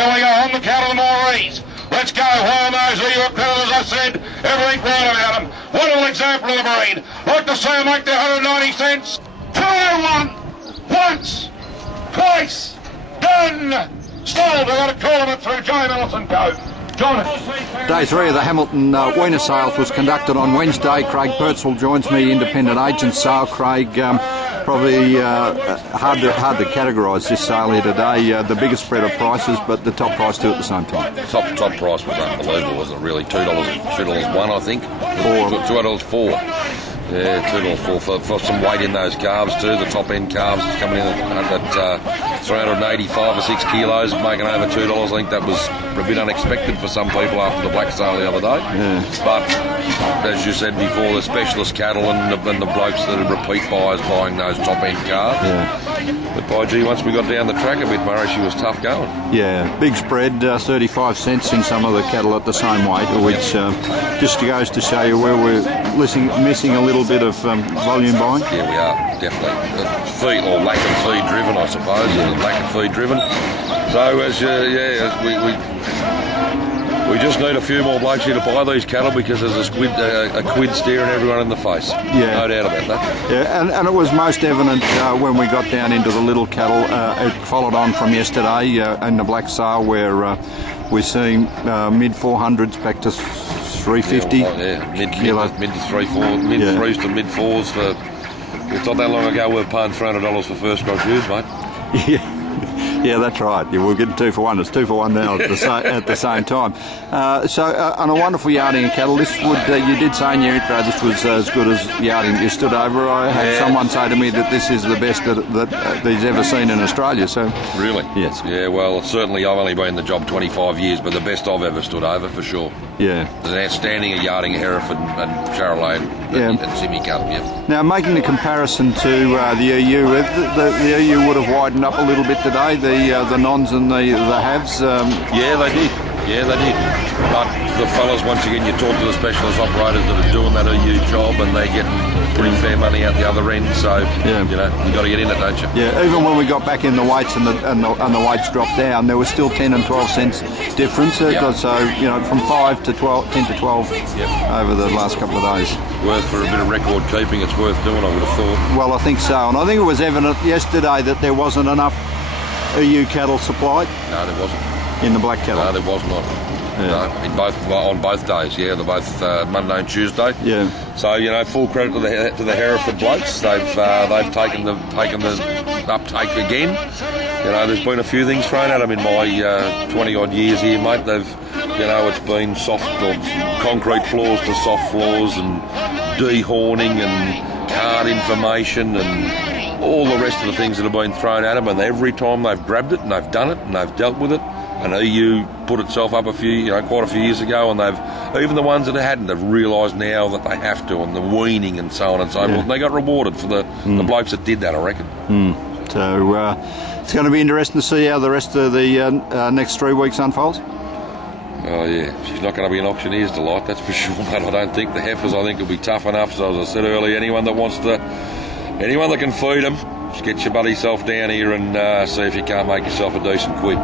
Here we go on the count of the Morees. Let's go. Well, those are your credit, as I said. Everything right about them. Wonderful example of the breed. Like to see them make their 190 cents. 201. Once. Twice. Done. Sold. We've got to call them through JM Ellis Co. Day 3 of the Hamilton weaner sales was conducted on Wednesday. Craig Purcell joins me, independent agent sale. Craig, probably hard to categorise this sale here today. The biggest spread of prices, but the top price too at the same time. Top price was unbelievable, wasn't it? Really, $2.01, I think. $2.04. Yeah, $2.04 for some weight in those calves too. The top end calves is coming in at 385 or 6 kilos, making over $2. I think that was a bit unexpected for some people after the black sale the other day. Yeah. But as you said before, the specialist cattle and the blokes that are repeat buyers buying those top end calves. Yeah. But by gee, once we got down the track a bit, Murray, she was tough going. Yeah, big spread, 35 cents in some of the cattle at the same weight, which just goes to show you where we're missing a little bit of volume buying. Yeah, we are, definitely. Feed, or lack of feed driven, I suppose, lack of feed driven. So, we just need a few more blokes here to buy these cattle because there's a quid staring everyone in the face. Yeah. No doubt about that. Yeah, and it was most evident when we got down into the little cattle. It followed on from yesterday in the black sale where we're seeing mid 400s back to 350. Mid to 3-4, mid 3s to mid 4s. It's not that long ago we were paying $300 for first crop ewes, mate. Yeah. Yeah, that's right. Yeah, we're getting 2 for 1. It's 2 for 1 now at the same time. On a wonderful yarding of cattle, this would you did say in your intro this was as good as yarding you stood over. I had someone say to me that this is the best that he's ever seen in Australia. So really, yes, yeah. Well, certainly I've only been in the job 25 years, but the best I've ever stood over for sure. Yeah, an outstanding yarding of Hereford and Harrow and Simi cattle. Yeah. Now, making the comparison to the EU, the EU would have widened up a little bit today. The nons and the halves. Yeah, they did. Yeah, they did. But the fellas, once again, you talk to the specialist operators that are doing that EU job, and they're getting pretty fair money out the other end. So you got to get in it, don't you? Yeah. Even when we got back in the weights and the weights dropped down, there was still 10 and 12 cents difference. So from 5 to 12, 10 to 12 over the last couple of days. Worth for a bit of record keeping. It's worth doing, I would have thought. Well, I think so, and I think it was evident yesterday that there wasn't enough EU cattle supplied. No, there wasn't. In the black cattle? No, there was not. Yeah. No, on both days. Yeah, they're both Monday and Tuesday. Yeah. So full credit to the Hereford blokes. They've taken the uptake again. There's been a few things thrown at them in my 20 odd years here, mate. It's been soft or concrete floors to soft floors and dehorning and card information and all the rest of the things that have been thrown at them, and every time they've grabbed it and they've done it and they've dealt with it, and EU put itself up quite a few years ago, and even the ones that hadn't, they've realised now that they have to, and the weaning and so on and so forth. And they got rewarded for the blokes that did that, I reckon. So it's going to be interesting to see how the rest of the next 3 weeks unfolds. Oh yeah, she's not going to be an auctioneer's delight, that's for sure, mate. I don't think the heifers, I think, will be tough enough. So as I said earlier, anyone that can feed them, just get your buddy self down here and see if you can't make yourself a decent quid.